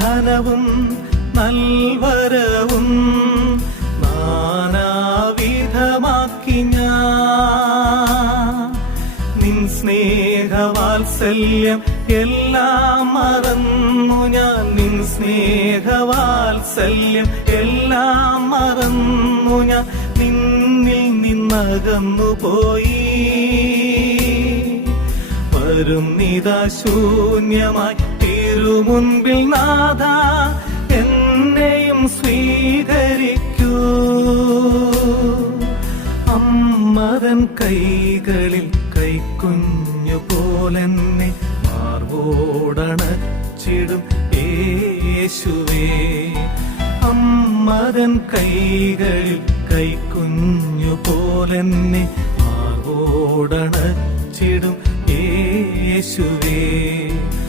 ധനവും നൽവരവും നാനാവിധമാക്കി ഞാൻ നിൻ സ്നേഹവാത്സല്യം എല്ലാം മറന്നു ഞാൻ നിൻ സ്നേഹവാത്സല്യം എല്ലാം മറന്നു ഞാൻ നിന്നിൽ നിന്നകന്നു പോയി വരുന്നിതാ ശൂന്യമായി തിരുമുൻപിൽ നാഥ എന്നെയും സ്വീകരിക്കൂ അമ്മതൻ കൈകളിൽ കൈക്കുഞ്ഞു പോലെന്നെ മാർവോടണച്ചിടും യേശുവേ അമ്മതൻ കൈകളിൽ കൈക്കുഞ്ഞു പോലെന്നെ മാർവോടണച്ചിടും യേശുവേ